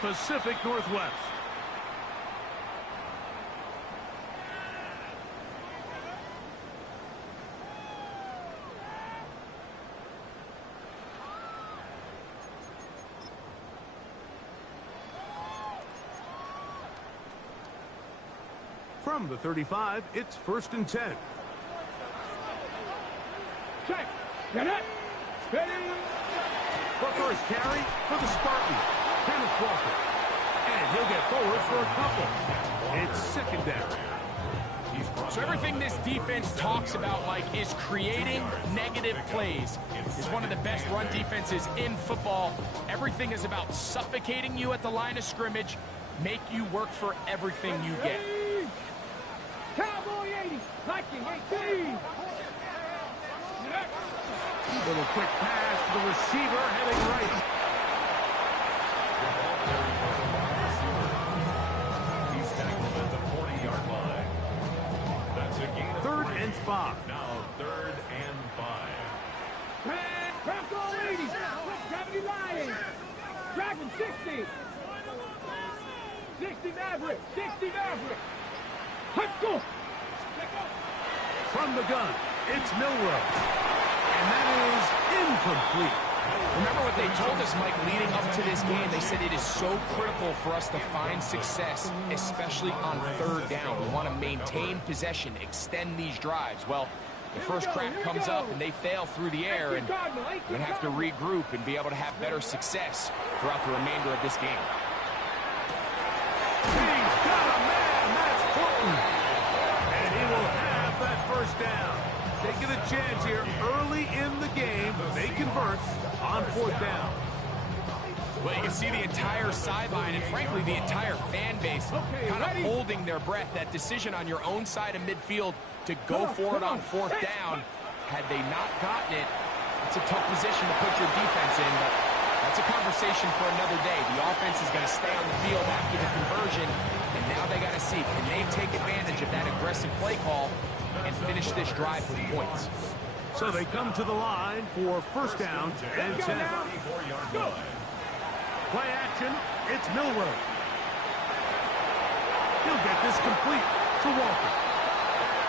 Pacific Northwest. From the 35, it's 1st and 10. Check. Get it. Ready. The first carry for the Spartans, Kenneth Walker. And he'll get forward for a couple. It's 2nd down. So everything this defense talks about, Mike, is creating negative plays. It's one of the best run defenses in football. Everything is about suffocating you at the line of scrimmage, make you work for everything you get. Cowboy 80, Viking 18. Little quick pass to the receiver heading right. He's tackled at the 40-yard line. That's a gain of 3rd and 5. Now 3rd and 5. Bronco 80, Gravity Lions, Dragon 60. 60 Maverick, 60 Maverick. Let's go. From the gun, it's Milrow. And that is incomplete. Remember what they told us, Mike, leading up to this game. They said it is so critical for us to find success, especially on 3rd down. We want to maintain possession, extend these drives. Well, the first crack comes up and they fail through the air, and we're going to have to regroup and be able to have better success throughout the remainder of this game. He's got a man, that's Fulton. And he will have that 1st down. Taking a chance here early in the game. They convert on 4th down. Well, you can see the entire sideline and, frankly, the entire fan base kind of holding their breath. That decision on your own side of midfield to go for it on 4th down, had they not gotten it, it's a tough position to put your defense in, but that's a conversation for another day. The offense is going to stay on the field after the conversion, and now they got to see, can they take advantage of that aggressive play call and finish this drive with points? So they come to the line for 1st down and 10. Go. Play action, it's Milrow. He'll get this complete to Walker.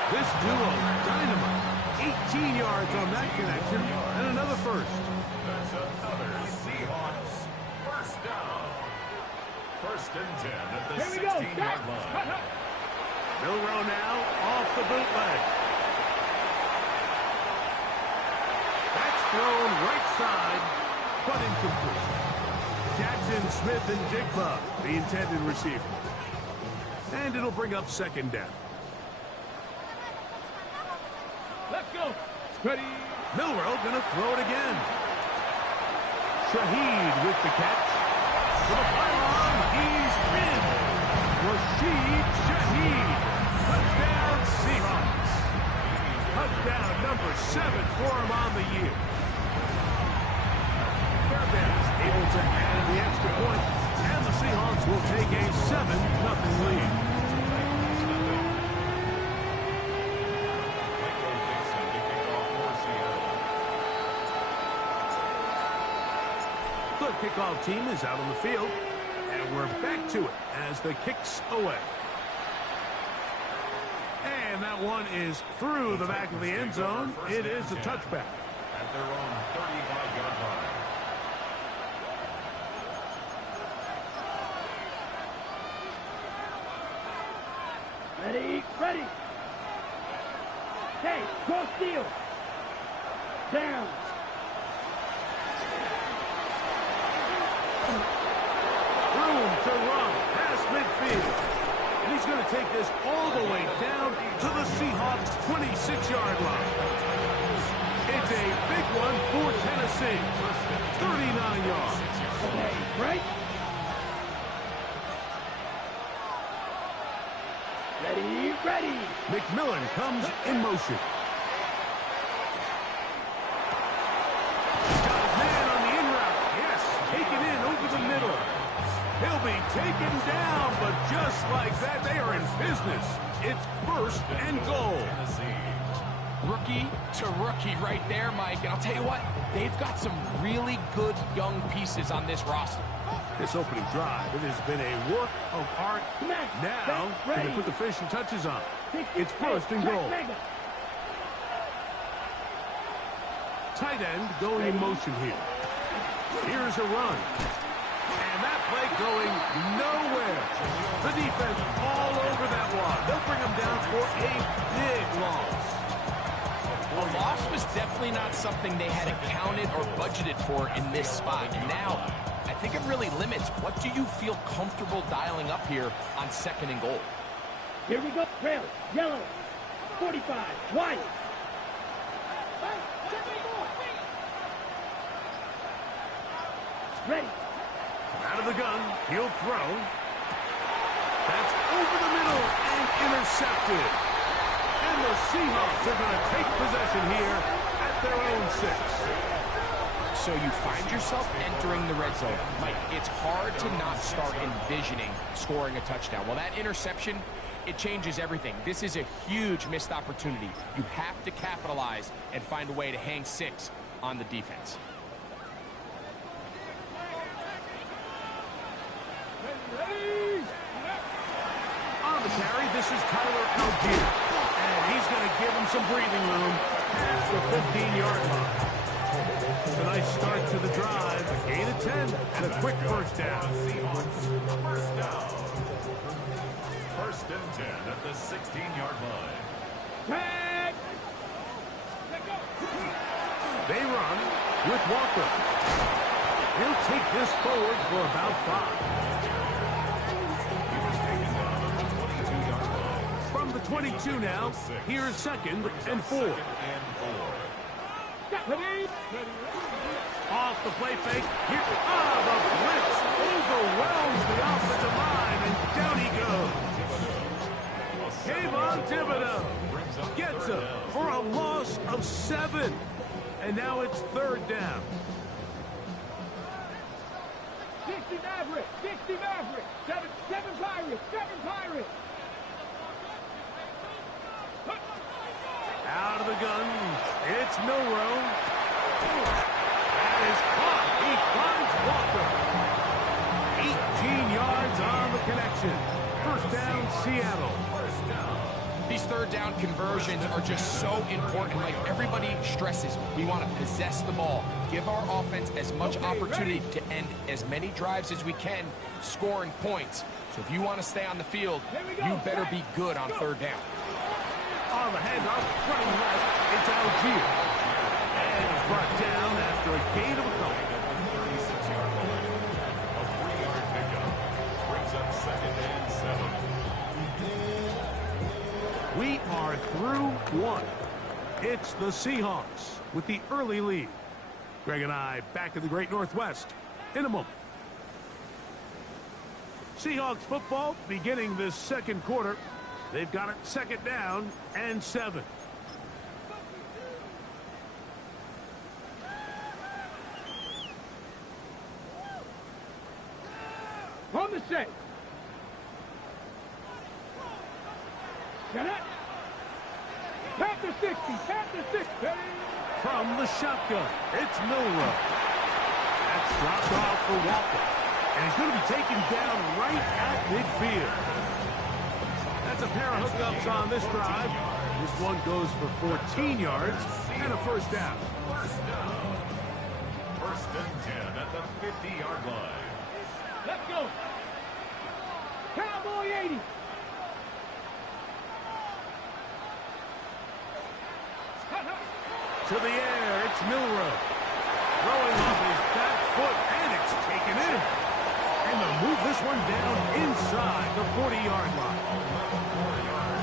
This duo, dynamite. 18 yards on that connection, and another 1st. That's another Seahawks 1st down. 1st and 10 at the 16-yard line. Milrow now off the bootleg. That's thrown right side, but incomplete. Jackson, Smith, and Jigba, the intended receiver. And it'll bring up 2nd down. Let's go. Ready. Milrow gonna throw it again. Shaheed with the catch. For the pylon, he's in. Rashid Shaheed. Touchdown Seahawks. Touchdown number 7 for him on the year. Fairbanks able to add the extra point, and the Seahawks will take a 7-0 lead. The kickoff team is out on the field, and we're back to it as the kick's away. And that one is through the back of the end zone. It is a touchback. At their own 35-yard line. Ready. Ready. Hey, go steal. Down. Room to run past midfield. And he's going to take this all the way down to the Seahawks' 26-yard line. It's a big one for Tennessee. 39 yards. Okay, right. Ready, ready. McMillan comes in motion. He's got his man on the in route. Yes, taken in over the middle. He'll be taken down, but just like that, they are in business. It's 1st and goal. Rookie to rookie right there, Mike. And I'll tell you what, they've got some really good young pieces on this roster. This opening drive, it has been a work of art. Now, can they put the finishing touches on? It's first and goal. Tight end going in motion here. Here's a run. And that play going nowhere. The defense all over that one. They'll bring them down for a big loss. A loss was definitely not something they had accounted or budgeted for in this spot. And now, I think it really limits what do you feel comfortable dialing up here on second and goal. Here we go. Trail. Yellow. 45. White. Ready. Out of the gun. He'll throw. That's over the middle and intercepted. And the Seahawks are going to take possession here at their own 6. So you find yourself entering the red zone. Mike, it's hard to not start envisioning scoring a touchdown. Well, that interception, it changes everything. This is a huge missed opportunity. You have to capitalize and find a way to hang 6 on the defense. On the carry, this is Tyler Algier. And he's going to give him some breathing room past the 15-yard line. It's a nice start to the drive. A gain of 10 and a quick first down. First down. First and 10 at the 16-yard line. Tag. They run with Walker. He'll take this forward for about 5. From the 22 now, here's second and 4. Off the play fake. Here, the blitz overwhelms the offensive line, and down he goes. Kayvon Thibodeau gets him for a loss of 7. And now it's third down. 60 Maverick. 60 Maverick. 7 Pirates. 7 Pirates. Out of the gun. It's Milroe. That is caught. He finds Walker. 18 yards on the connection. First down, Seattle. These third down conversions are just so important. Like everybody stresses, we want to possess the ball, give our offense as much opportunity to end as many drives as we can, scoring points. So if you want to stay on the field, you better be good on third down. On the handoff, running left, it's Algier. And he's brought down after a gain of a couple. 36-yard line. A 3-yard pickup. Brings up second and 7. We are through 1. It's the Seahawks with the early lead. Greg and I back in the Great Northwest in a moment. Seahawks football beginning this second quarter. They've got it second down and 7. On the set. Got it. Tap the 60. Tap the 60. From the shotgun, it's Milroe. That's dropped off for Walker. And he's going to be taken down right at midfield. That's a pair of hookups on this drive. This one goes for 14 yards and a first down. First and 10 at the 50-yard line. Let's go. Cowboy 80. To the air, it's Milroe. Throwing off his back foot, and it's taken in. And they'll move this one down inside the 40-yard line.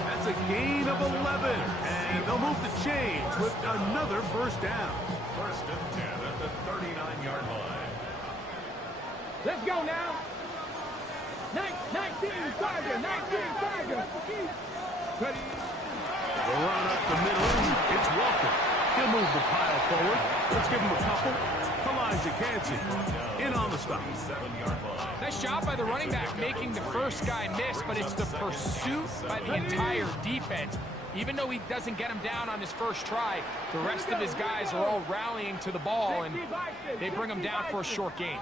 That's a gain of 11. And they'll move the chains with another first down. First and 10 at the 39-yard line. Let's go now. 19 Tiger. 19 Tiger. Ready. The run up the middle. It's Walker. He'll move the pile forward. Let's give him a couple. Elijah Cansey in on the stop. 7-yard line. Nice job by the running back making the first guy miss, but it's the pursuit by the entire defense. Even though he doesn't get him down on his first try, the rest of his guys are all rallying to the ball, and they bring him down for a short gain.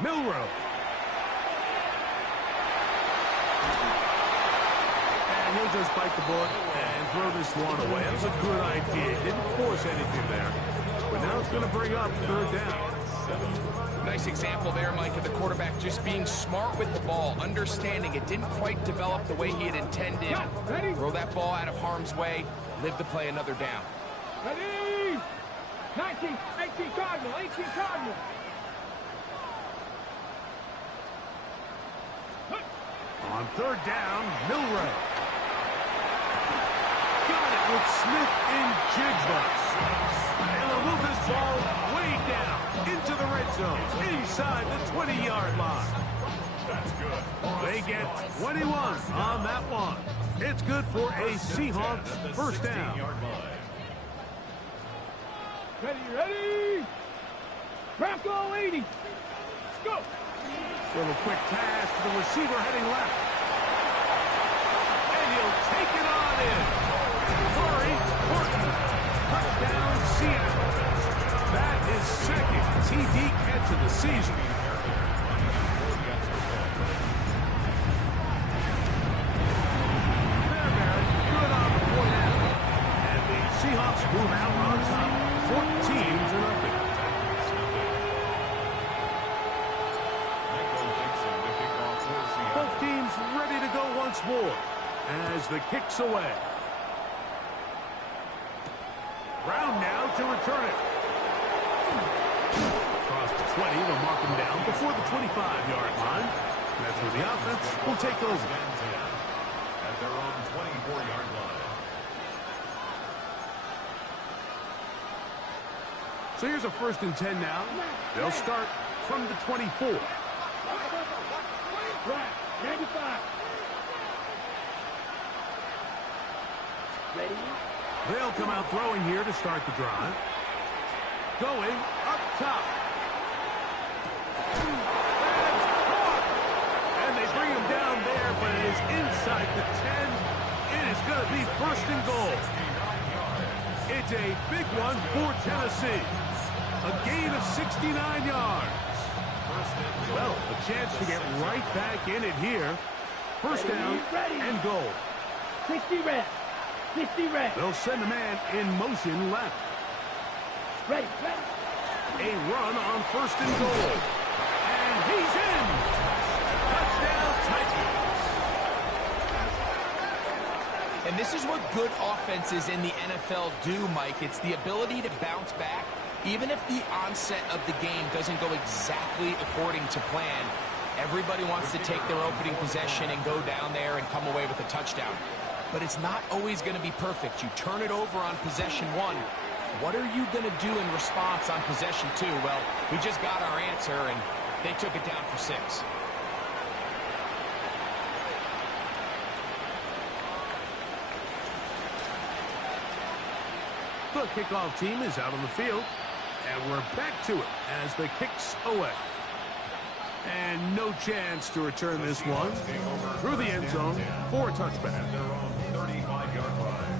Milroe. And he'll just bite the bullet and throw this one away. That was a good idea. Didn't force anything there. But now it's going to bring up third down. Nice example there, Mike, of the quarterback just being smart with the ball, understanding it didn't quite develop the way he had intended. Throw that ball out of harm's way, live to play another down. Ready? 19, 18 Cardinal, 18 Cardinal. On third down, Milroe. Got it with Smith in Jigba. And they'll move this ball way down into the red zone, inside the 20-yard line. That's good. They get 21 on that one. It's good for a Seahawks first down. Ready? Bronco 80. Let's go. Little quick pass to the receiver heading left. And he'll take it on in. Corey Horton. Touchdown, Seattle. That is second TD catch of the season. Fairbairn good on the point out. And the Seahawks move out on top, 14-0. Both teams ready to go once more as the kick's away. Brown now to return it. Across the 20, they'll mark him down before the 25-yard line. That's where the offense will take over. At their own 24-yard line. So here's a 1st and 10 now. They'll start from the 24. Right, 95. Ready? They'll come out throwing here to start the drive. Going up top. That's caught. And they bring him down there, but it is inside the 10. It is going to be 1st and goal. It's a big one for Tennessee. A gain of 69 yards. Well, a chance to get right back in it here. 1st down and goal. 60 red. 60 red. They'll send a man in motion left. Ready. A run on 1st and goal. And he's in. Touchdown, Titans. And this is what good offenses in the NFL do, Mike. It's the ability to bounce back. Even if the onset of the game doesn't go exactly according to plan, everybody wants to take their opening possession and go down there and come away with a touchdown. But it's not always going to be perfect. You turn it over on possession 1. What are you going to do in response on possession 2? Well, we just got our answer, and they took it down for 6. The kickoff team is out on the field. And we're back to it as the kick's away. And no chance to return this one through the end zone for a touchback. At their own 35-yard line.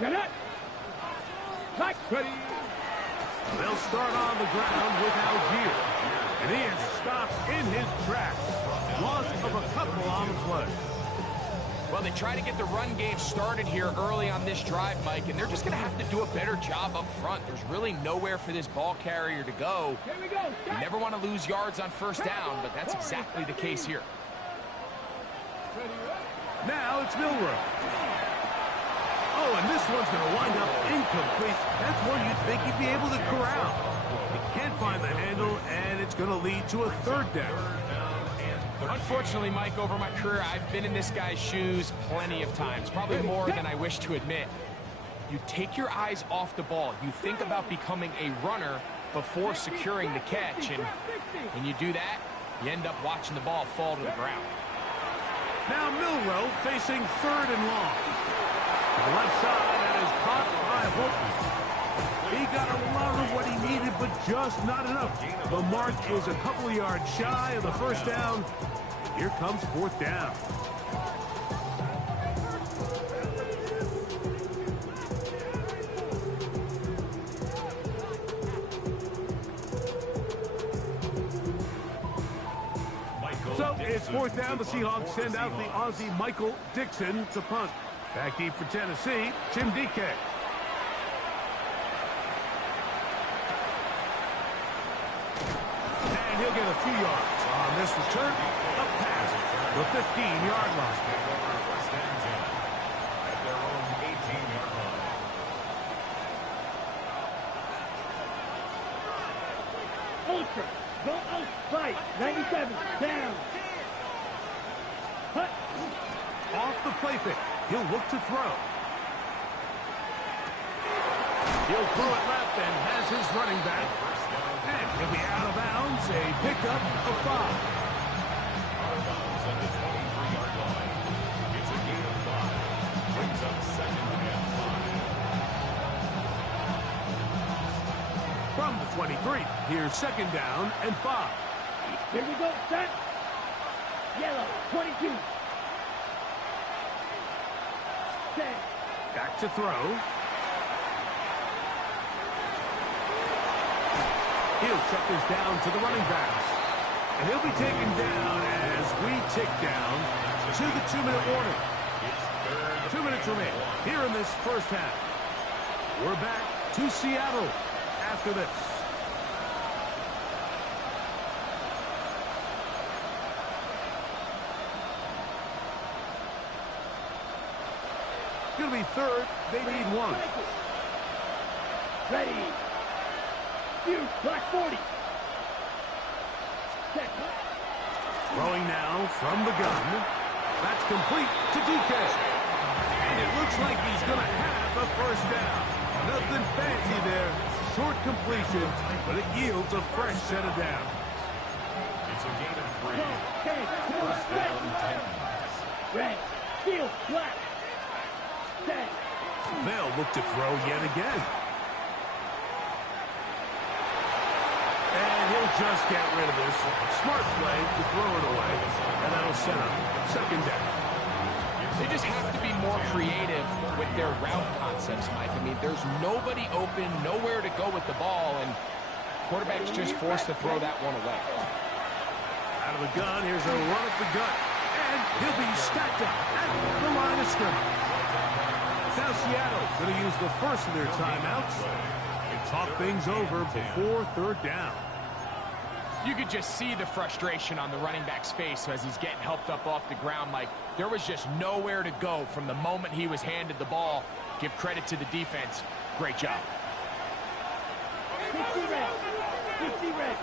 Get it. Like ready. They'll start on the ground with Algier. And he is stopped in his tracks. Loss of a couple on the play. Well, they try to get the run game started here early on this drive, Mike, and they're just going to have to do a better job up front. There's really nowhere for this ball carrier to go. Here we go. You never want to lose yards on 1st down, but that's exactly the case here. Now it's Milroe. Oh, and this one's going to wind up incomplete. That's one you'd think he'd be able to corral. He can't find the handle, and it's going to lead to a 3rd down. Unfortunately, Mike, over my career, I've been in this guy's shoes plenty of times, probably more than I wish to admit. You take your eyes off the ball. You think about becoming a runner before securing the catch, and when you do that, you end up watching the ball fall to the ground. Now Milroe facing 3rd and long. To the left side, and is caught by Horton. He got a lot of what he needed, but just not enough. The mark is a couple of yards shy of the 1st down. Here comes 4th down. It's fourth down. The Seahawks send out the Aussie Michael Dixon to punt. Back deep for Tennessee, Jim DK. And he'll get a few yards on this return. Up past the 15-yard line. First and 10 at their own 18-yard line. Ultra. Go outside. 97. Down. Hut. Off the play fake. He'll look to throw. He'll throw it left and has his running back. And he'll be out of bounds. A pickup of 5. Out of bounds at the 23-yard line. It's a gain of 5. Brings up second and 5. From the 23, here's second down and 5. Here we go, set. Yellow, 22. Set. Back to throw. He'll check this down to the running backs. And he'll be taken down as we tick down to the 2-minute warning. 2 minutes remain here in this first half. We're back to Seattle after this. It's going to be third. They need 1. Ready. You, black 40. Set. Throwing now from the gun. That's complete to DK. And it looks like he's going to have a first down. Nothing fancy there. Short completion, but it yields a fresh set of downs. It's a gain of 3. Okay, First down, 10. red, steel, black. Set. They'll look to throw yet again. And he'll just get rid of this. Smart play to throw it away. And that'll set up second down. They just have to be more creative with their route concepts, Mike. I mean, there's nobody open, nowhere to go with the ball, and quarterback's just forced to throw that one away. Out of the gun, here's a run up the gut. And he'll be stacked up at the line of scrimmage. Now Seattle's going to use the first of their timeouts and talk things over before third down. You could just see the frustration on the running back's face as he's getting helped up off the ground, Mike. There was just nowhere to go from the moment he was handed the ball. Give credit to the defense. Great job. 50 red. 50 red.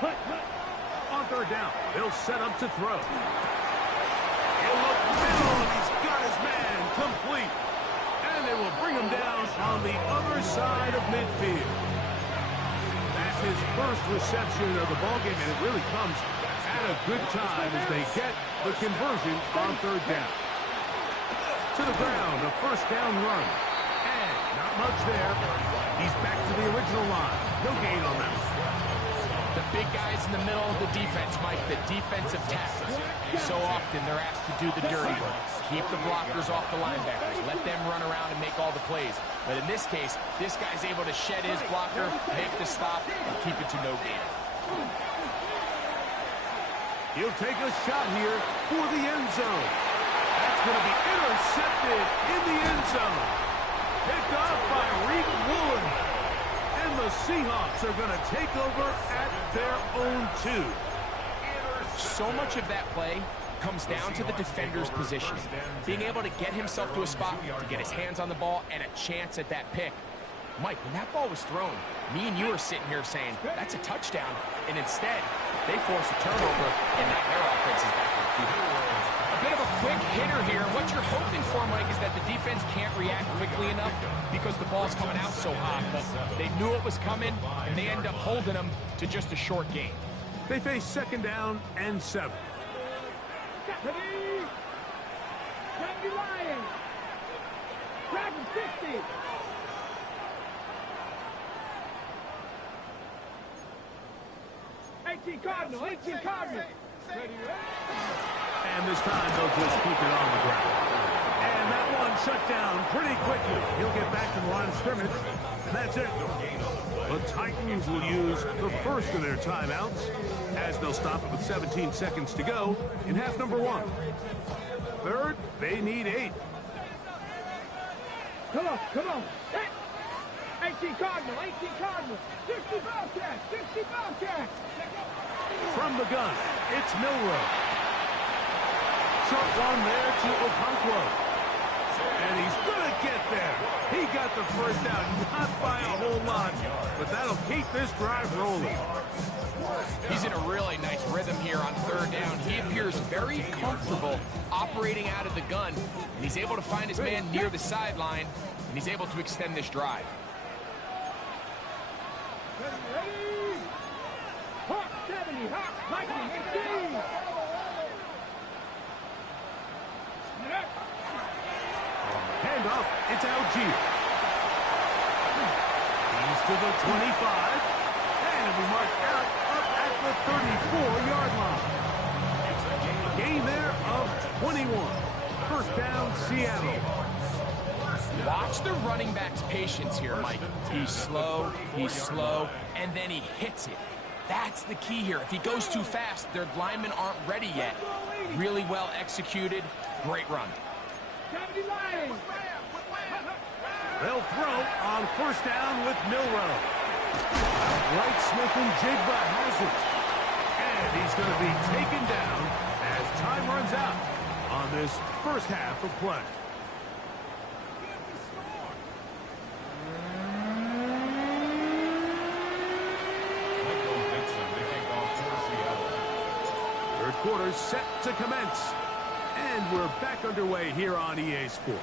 Hut, hut. On third down, they'll set up to throw. He'll look middle, and he's got his man complete. And they will bring him down on the other side of midfield. That's his first reception of the ballgame, and it really comes at a good time as they get the conversion on third down. To the ground, a first down run. And not much there. He's back to the original line. No gain on that. The big guys in the middle of the defense, Mike, the defensive tackles. So often they're asked to do the dirty work. Keep the blockers off the linebackers. Let them run around and make all the plays. But in this case, this guy's able to shed his blocker, make the stop, and keep it to no gain. He'll take a shot here for the end zone. That's going to be intercepted in the end zone. Picked off by Reed Woolen. And the Seahawks are going to take over at their own 2. So much of that play comes down to the defender's positioning. Being able to get himself to a spot, to get his hands on the ball, and a chance at that pick. Mike, when that ball was thrown, me and you were sitting here saying, that's a touchdown. And instead, they force a turnover, and now their offense is back on the field. A bit of a quick hitter here. What you're hoping for, Mike, is that the defense can't react quickly enough because the ball's coming out so hot. But they knew it was coming, and they end up holding them to just a short gain. They face second down and 7. Ready. Young Lions. Dragon 60. Cardinal, 18 Cardinal. And this time they'll just keep it on the ground. And that one shut down pretty quickly. He'll get back to the line of scrimmage And that's it. The Titans will use the first of their timeouts as they'll stop it with 17 seconds to go in half number 1. Third, they need 8. Come on. 18 Cardinal. 60 Bobcat. From the gun, it's Milroe. Short one there to Okonkwo. And he's going to get there. He got the first down, not by a whole lot, but that'll keep this drive rolling. He's in a really nice rhythm here on third down. He appears very comfortable operating out of the gun, and he's able to find his man near the sideline, and he's able to extend this drive. Ready? Hawk 70, Hawk Lightning 18. Handoff, it's Algier. He's to the 25, and we mark out up at the 34-yard line. A gain there of 21. First down, Seattle. Watch the running back's patience here, Mike. He's slow, and then he hits it. That's the key here. If he goes too fast, their linemen aren't ready yet. Really well executed, great run. They'll throw on first down with Milroe. Right, Smith and Jigba has it. And he's going to be taken down as time runs out on this first half of play. Third quarter set to commence. And we're back underway here on EA Sports.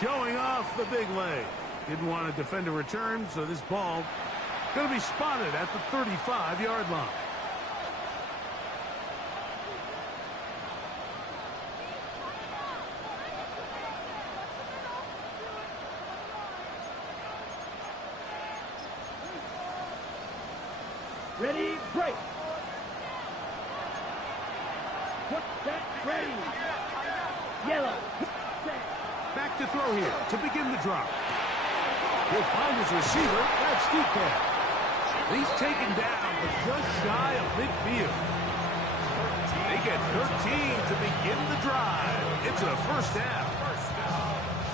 Showing off the big leg. Didn't want to defend a return, so this ball going to be spotted at the 35-yard line. Ready, break. Put that ready. Yellow. Back to throw here to begin the drop. He'll find his receiver. That's DK. He's taken down, but just shy of midfield. They get 13 to begin the drive. It's a first down.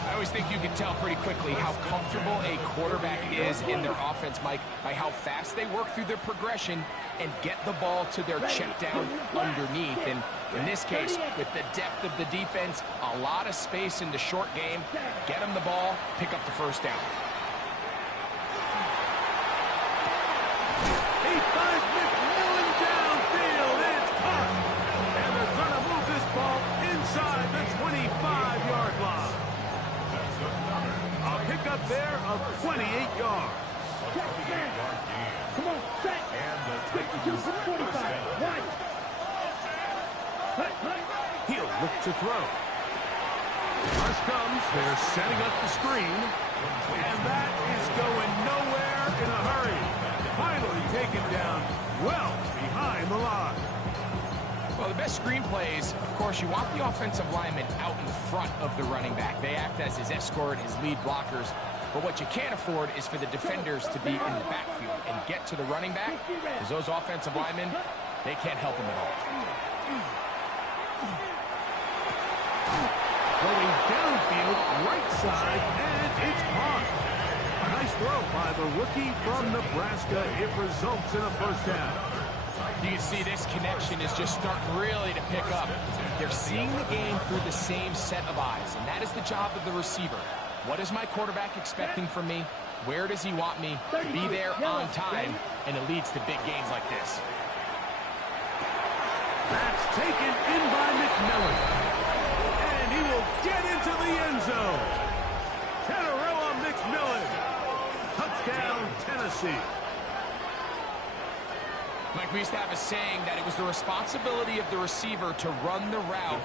I always think you can tell pretty quickly how comfortable a quarterback is in their offense, Mike, by how fast they work through their progression and get the ball to their check down underneath. And in this case, with the depth of the defense, a lot of space in the short game, get them the ball, pick up the first down. He finds McMillan downfield. It's caught. And they're going to move this ball inside the 25-yard line. A pickup there of 28 yards. Come on, set. 52 from 45. One. He'll look to throw. Rush comes. They're setting up the screen. And that is going nowhere in a hurry. Finally taken down well behind the line. Well, the best screen plays, of course, you want the offensive lineman out in front of the running back. They act as his escort, his lead blockers. But what you can't afford is for the defenders to be in the backfield and get to the running back, because those offensive linemen, they can't help him at all. Going downfield, right side, and it's caught. A nice throw by the rookie from Nebraska. It results in a first down. You can see this connection is just starting really to pick up. They're seeing the game through the same set of eyes, and that is the job of the receiver. What is my quarterback expecting from me? Where does he want me to be there on time? And it leads to big gains like this. That's taken in by McMillan. And he will get into the end zone. Teteroa McMillan. Touchdown, Tennessee. Mike, we used to have a saying that it was the responsibility of the receiver to run the route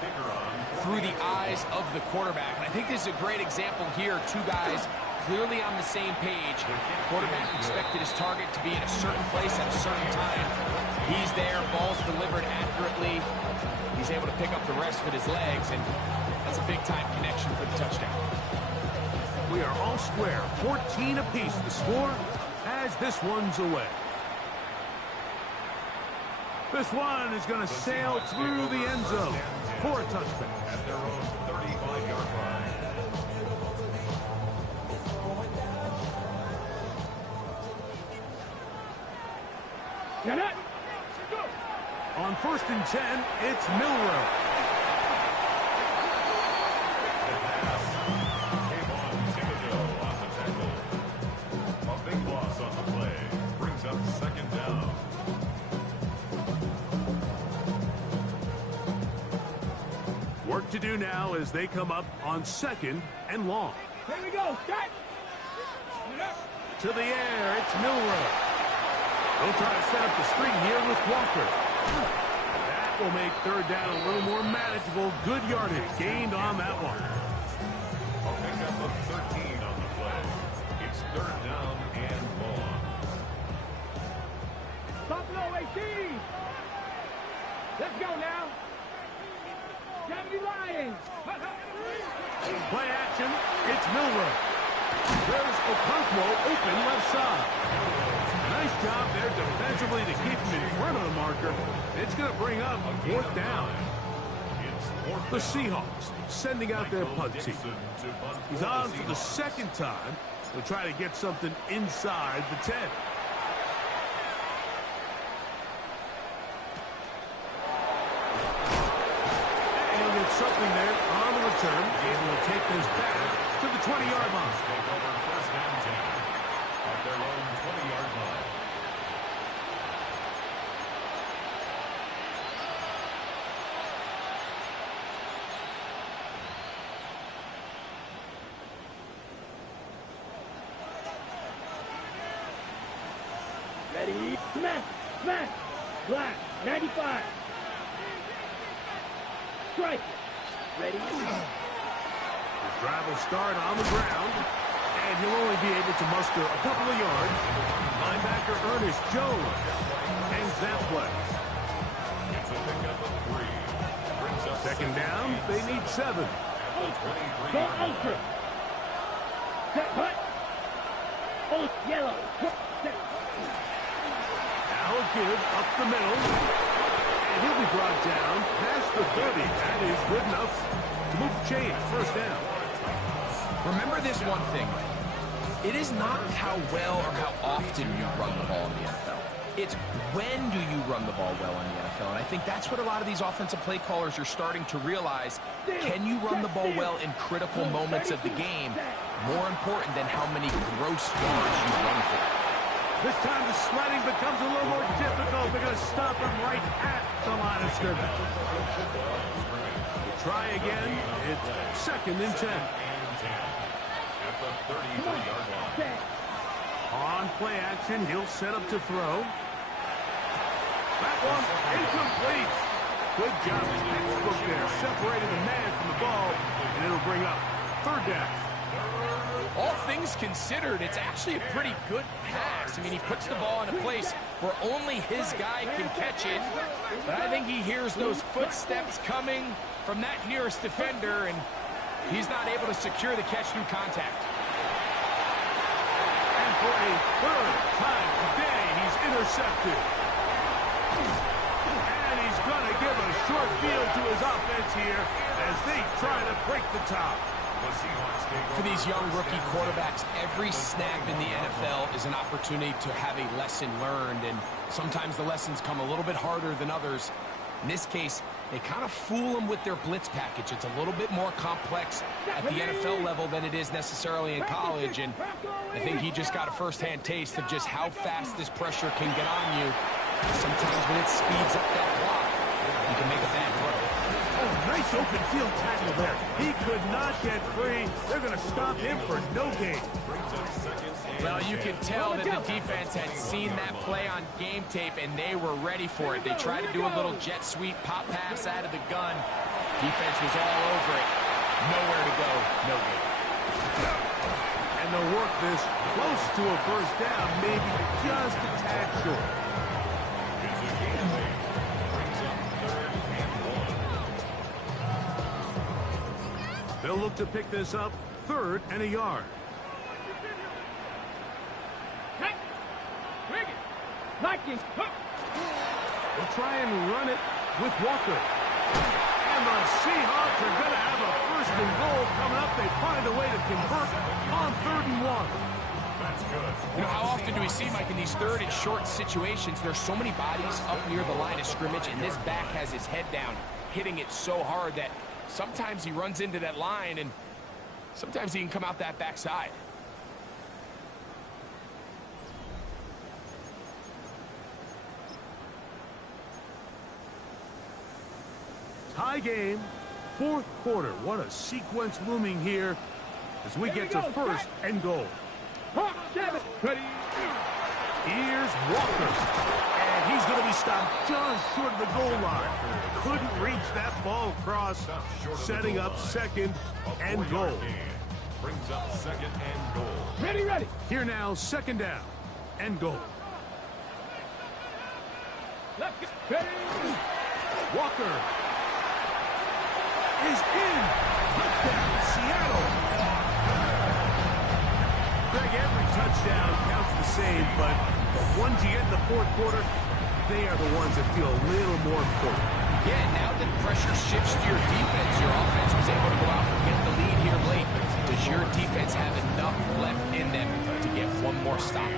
through the eyes of the quarterback. And I think this is a great example here. Two guys clearly on the same page. Quarterback expected his target to be in a certain place at a certain time. He's there, ball's delivered accurately. He's able to pick up the rest with his legs, and that's a big-time connection for the touchdown. We are all square. 14 apiece the score as this one's away. This one is going to sail through the end zone for a touchdown. At their own 35-yard line. Get it. On 1st and 10, it's Milroe. The pass came on Thibodeau on the tackle. A big loss on the play. Brings up 2nd down. Work to do now as they come up on 2nd and long. Here we go. Start. To the air, it's Milroe. They'll try to set up the screen here with Walker. That will make 3rd down a little more manageable. Good yardage gained on that one. A pickup of 13 on the play. It's 3rd down and long. Buffalo 18. Let's go now. 70 Lions. Play action, it's Milroe. There's Okonkwo open left side. Nice job there defensively to keep him in front of the marker. It's going to bring up 4th down. The Seahawks sending out their punt team. He's on for the 2nd time. They'll try to get something inside the 10. And he'll get something there on the return. Able to take this back to the 20-yard line. Take over 1st and 10 at their own 20-yard line. Ready? Smash! Smash! Black. 95. Strike. Ready? The drive will start on the ground, and he'll only be able to muster a couple of yards. Linebacker Ernest Jones ends that play. It's a pickup of 3. Brings up 2nd down, they need 7. Go ultra. Set hut. Oh, yellow. Set. Now a give up the middle, and he'll be brought down past the 30. That is good enough to move the chain. 1st down. Remember this one thing. It is not how well or how often you run the ball in the NFL. It's when do you run the ball well in the NFL. And I think that's what a lot of these offensive play callers are starting to realize. Can you run the ball well in critical moments of the game? More important than how many gross yards you run for. This time the sledding becomes a little more difficult. They're going to stop him right at the line of scrimmage. Try again. It's 2nd and 10. At the 33-yard line. On play action, he'll set up to throw. That one incomplete. Good job. Textbook there. Separated the man from the ball, and it'll bring up 3rd down. All things considered, it's actually a pretty good pass. I mean, he puts the ball in a place where only his guy can catch it. But I think he hears those footsteps coming from that nearest defender, and he's not able to secure the catch through contact. And for a 3rd time today, he's intercepted. And he's going to give a short field to his offense here as they try to break the top. For these young rookie quarterbacks, every snap in the NFL is an opportunity to have a lesson learned, and sometimes the lessons come a little bit harder than others. In this case, they kind of fool them with their blitz package. It's a little bit more complex at the NFL level than it is necessarily in college, and I think he just got a first-hand taste of just how fast this pressure can get on you. Sometimes when it speeds up that clock, you can make a bad throw. Oh, nice open field tackle there. He could not get free. They're going to stop him for no gain. Well, you can tell that the defense had seen that play on game tape, and they were ready for it. They tried to do a little jet sweep pop pass out of the gun. Defense was all over it. Nowhere to go. No gain. And they'll work this close to a 1st down, maybe just a tad short. It's a game lead. Brings up 3rd and 1. They'll look to pick this up 3rd and a yard. Like it. They'll try and run it with Walker. And the Seahawks are going to have a first and goal coming up. They find a way to convert on 3rd and 1. That's good. You know, how often do we see, Mike, in these third and short situations, there's so many bodies up near the line of scrimmage, and this back has his head down, hitting it so hard that sometimes he runs into that line, and sometimes he can come out that backside. Tie game, 4th quarter. What a sequence looming here as we get to 1st and goal. Ready. Here's Walker. And he's going to be stopped just short of the goal line. Couldn't reach that ball across, setting up 2nd and goal. Brings up 2nd and goal. Ready, ready. Here now, 2nd down and goal. Let's get ready. Walker is in. Touchdown, Seattle. Greg, every touchdown counts the same, but the ones you get in the 4th quarter, they are the ones that feel a little more important. Yeah, now that pressure shifts to your defense, your offense was able to go out and get the lead here late. Does your defense have enough left in them to get one more stop?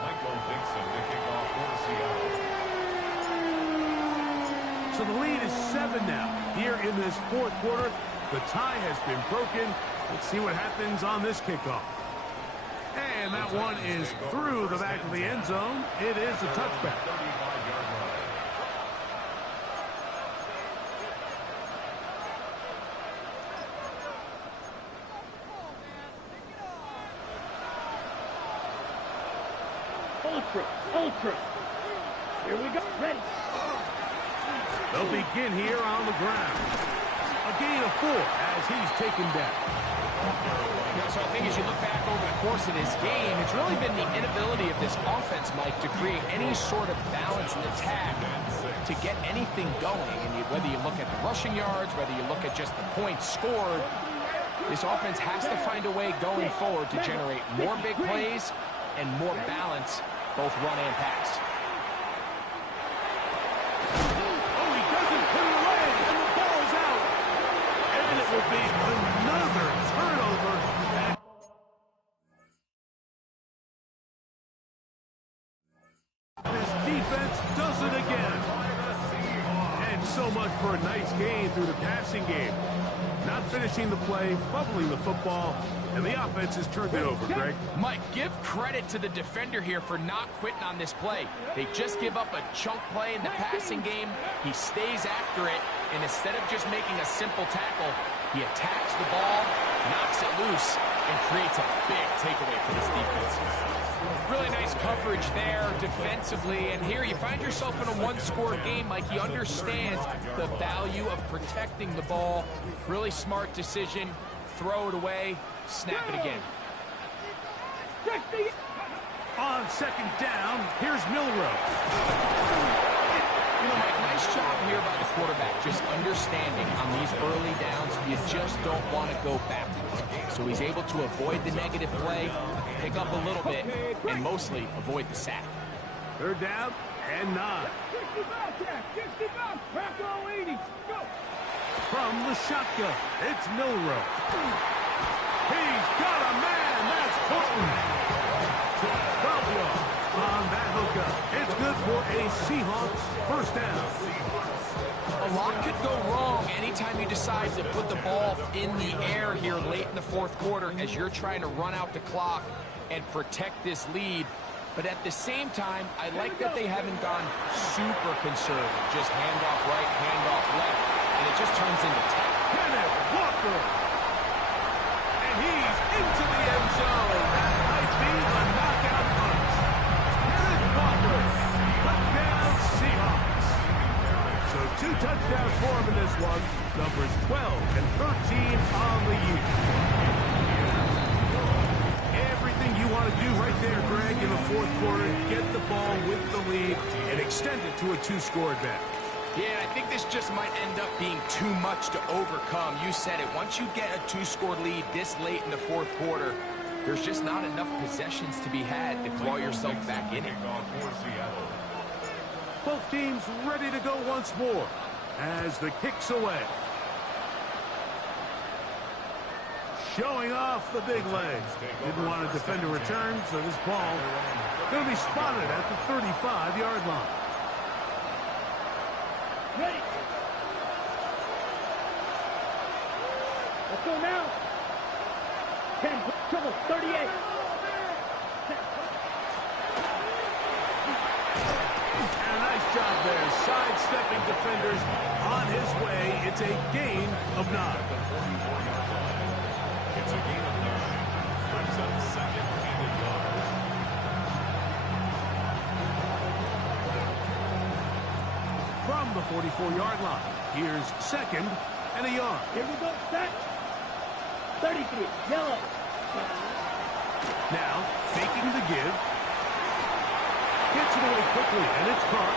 Michael Dixon to kick off for Seattle. So the lead is 7 now. Here in this 4th quarter, the tie has been broken. Let's see what happens on this kickoff. And that one is through the back of the end zone. It is a touchback. 35-yard line. Ultra. Here we go. Ready. They'll begin here on the ground. A gain of 4 as he's taken down. So I think as you look back over the course of this game, it's really been the inability of this offense, Mike, to create any sort of balanced attack to get anything going. And whether you look at the rushing yards, whether you look at just the points scored, this offense has to find a way going forward to generate more big plays and more balance, both run and pass. Oh, he doesn't put it away, and the ball's out. And it will be another turnover. This defense does it again. And so much for a nice gain through the passing game. Not finishing the play, fumbling the football, and the offense has turned it over, Greg. Mike, give credit to the defender here for not quitting on this play. They just give up a chunk play in the passing game. He stays after it, and instead of just making a simple tackle, he attacks the ball, knocks it loose, and creates a big takeaway for this defense. Really nice coverage there defensively, and here you find yourself in a one-score game. Mike, he understands the value of protecting the ball. Really smart decision. Throw it away, snap it again. On 2nd down, here's Milrow. You know, Mike, nice job here by the quarterback, just understanding on these early downs, you just don't want to go backwards. So he's able to avoid the negative play, pick up a little bit, and mostly avoid the sack. 3rd down and 9. From the shotgun, it's Milrow. He's got a man. That's Horton. On that hookup. It's good for a Seahawks 1st down. A lot could go wrong anytime you decide to put the ball in the air here late in the 4th quarter as you're trying to run out the clock and protect this lead. But at the same time, I like that they haven't gone super conservative. Just hand off right, hand off left, and it just turns into tech. Kenneth Walker. And he's into the end zone. That might be a knockout punch. Kenneth Walker. Touchdown Seahawks. So 2 touchdowns for him in this one. Numbers 12 and 13 on the year. Everything you want to do right there, Greg, in the 4th quarter, get the ball with the lead and extend it to a 2-score advantage. Yeah, I think this just might end up being too much to overcome. You said it. Once you get a 2-score lead this late in the fourth quarter, there's just not enough possessions to be had to claw yourself back in it. Both teams ready to go once more as the kick's away. Showing off the big legs. Didn't want to defend a return, so this ball going to be spotted at the 35-yard line. Ready. Let's go now. 10, trouble, 38. And a nice job there, sidestepping defenders on his way. It's a gain of 9. It's a gain of 9. Brings up second and yard. From the 44-yard line, here's 2nd and a yard. Here we go, set. 33, yellow. Now, faking the give. Gets it away quickly, and it's caught.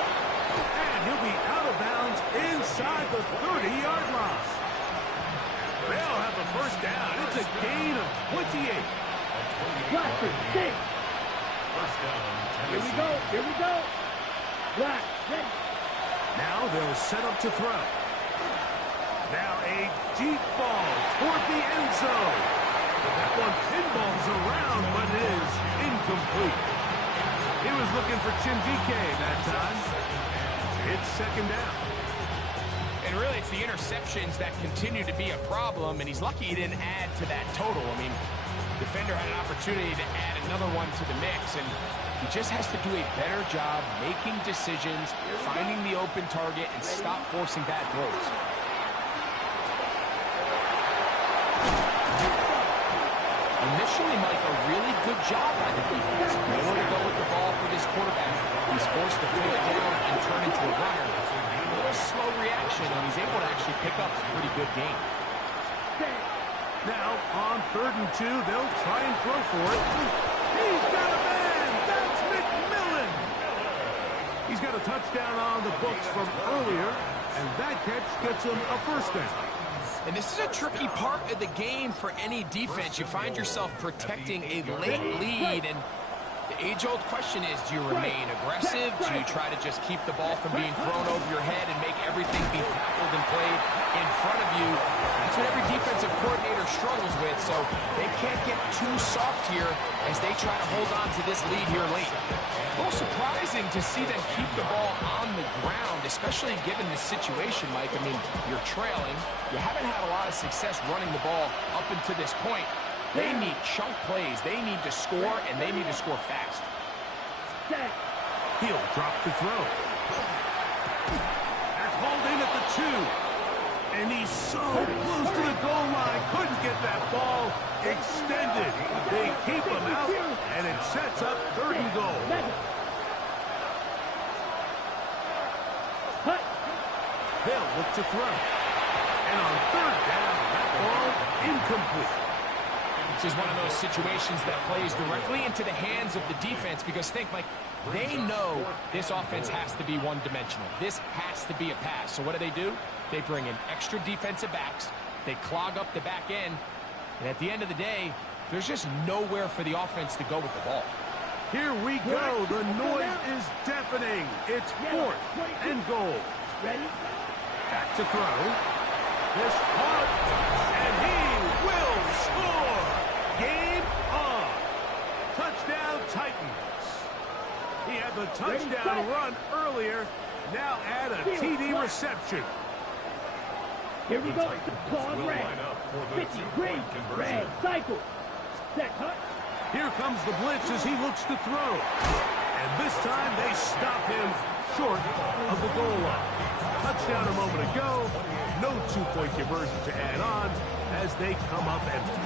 And he'll be out of bounds inside the 30-yard line. They'll have the first down. It's a gain of 28. Black, 6. First down, Here we go, here we go. Black, ready. Now they'll set up to throw. Now a deep ball toward the end zone. That one pinballs around, but it is incomplete. He was looking for Chimvike that time. It's 2nd down. And really, it's the interceptions that continue to be a problem, and he's lucky he didn't add to that total. I mean, defender had an opportunity to add another one to the mix, and he just has to do a better job making decisions, finding the open target, and stop forcing bad throws. Initially, Mike, a really good job by the defense. Nowhere to go with the ball for this quarterback. He's forced to pull it down and turn into a runner. A little slow reaction, and he's able to actually pick up a pretty good game. Now, on 3rd and 2, they'll try and throw for it. He's got a man! That's McMillan! He's got a touchdown on the books from earlier, and that catch gets him a first down. And this is a tricky part of the game for any defense. You find yourself protecting a late lead, and the age-old question is, do you remain aggressive? Do you try to just keep the ball from being thrown over your head and make everything be tackled and played in front of you? That's what every defensive coordinator struggles with, so they can't get too soft here as they try to hold on to this lead here late. A little surprising to see them keep the ball on the ground, especially given the situation, Mike. I mean, you're trailing. You haven't had a lot of success running the ball up until this point. They need chunk plays. They need to score, and they need to score fast. He'll drop to throw. That's hauled in at the 2. And he's so close to the goal line. Couldn't get that ball extended. They keep him out, and it sets up 3rd and goal. They'll look to throw. And on 3rd down, that ball incomplete. This is one of those situations that plays directly into the hands of the defense, because think, Mike, they know this offense has to be one-dimensional. This has to be a pass. So what do? They bring in extra defensive backs. They clog up the back end. And at the end of the day, there's just nowhere for the offense to go with the ball. Here we go. The noise is deafening. It's 4th and goal. Ready? Back to throw. This hard, and he will score. Game on. Touchdown, Titans. He had the touchdown run earlier. Now add a TD reception. Here we go. Claw red. 50, green, red, cycle. Set, cut. Here comes the blitz as he looks to throw. And this time they stop him short of the goal line. Touchdown a moment ago. No two-point conversion to add on as they come up empty.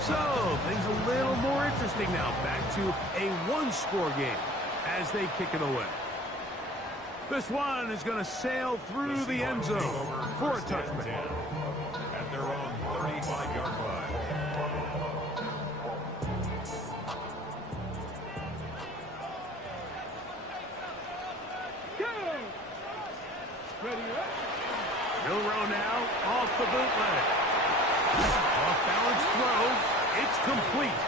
So, things a little more interesting now. Back to a one-score game as they kick it away. This one is going to sail through the end zone for a touchback. At their own 35-yard line. Milroe now off the bootleg. Off-balance throw. It's complete.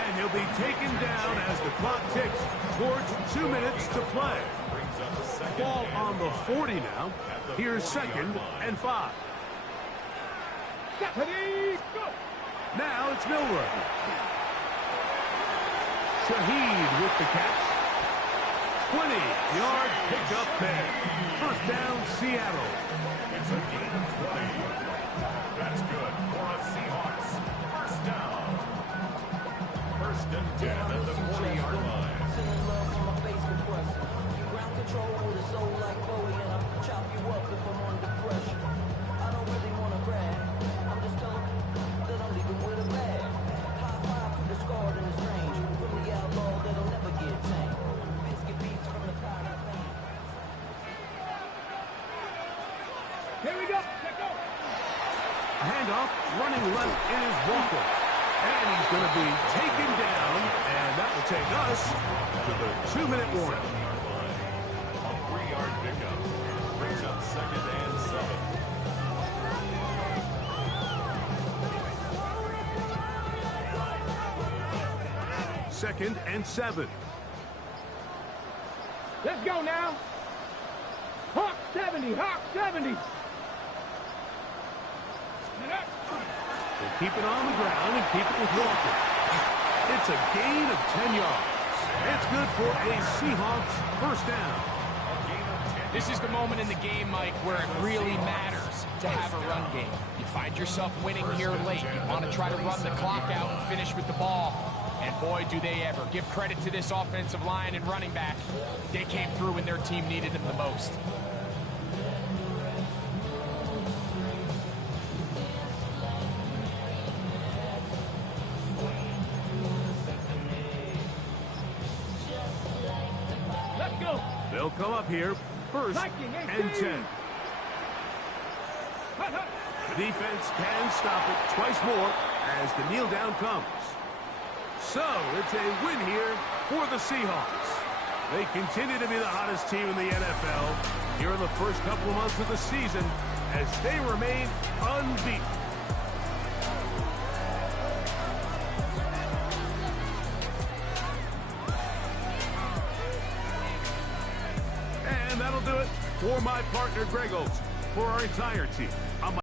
And he'll be taken down as the clock ticks towards 2 minutes to play. Ball on the 40 now. Here's 2nd and 5. Now it's Milroe. Shaheed with the catch. 20-yard pickup there. First down, Seattle. It's a gain of 20. That's good for a Seahawks. First down. 1st and 10 at the 40-yard line. Sending love from my face compressor. Ground control with a soul like Bowie, and I'll chop you up if I'm under pressure. I don't really want to brag. I'm just telling you that I'm leaving with a bag. High five to the scarred in his range. From the outlaw that'll never get tamed. Biscuit beats from the powder vein. Here we go. Let's go. Handoff, running left is Walker. And he's going to be taken down, and that will take us to the 2-minute warning. A 3-yard pickup brings up 2nd and 7. 2nd and 7. Let's go now. Hawk 70. Hawk 70. We'll keep it on the ground and keep it with Walker. It's a gain of 10 yards. It's good for a Seahawks first down. This is the moment in the game, Mike, where it really matters to have a run game. You find yourself winning here late. You want to try to run the clock out and finish with the ball. And boy, do they ever. Give credit to this offensive line and running back. They came through when their team needed them the most. Let's go. They'll come up here, 1st and 10. The defense can stop it twice more as the kneel down comes. So it's a win here for the Seahawks. They continue to be the hottest team in the NFL here in the first couple of months of the season as they remain unbeaten. And that'll do it for my partner, Greg Olson. For our entire team, I'm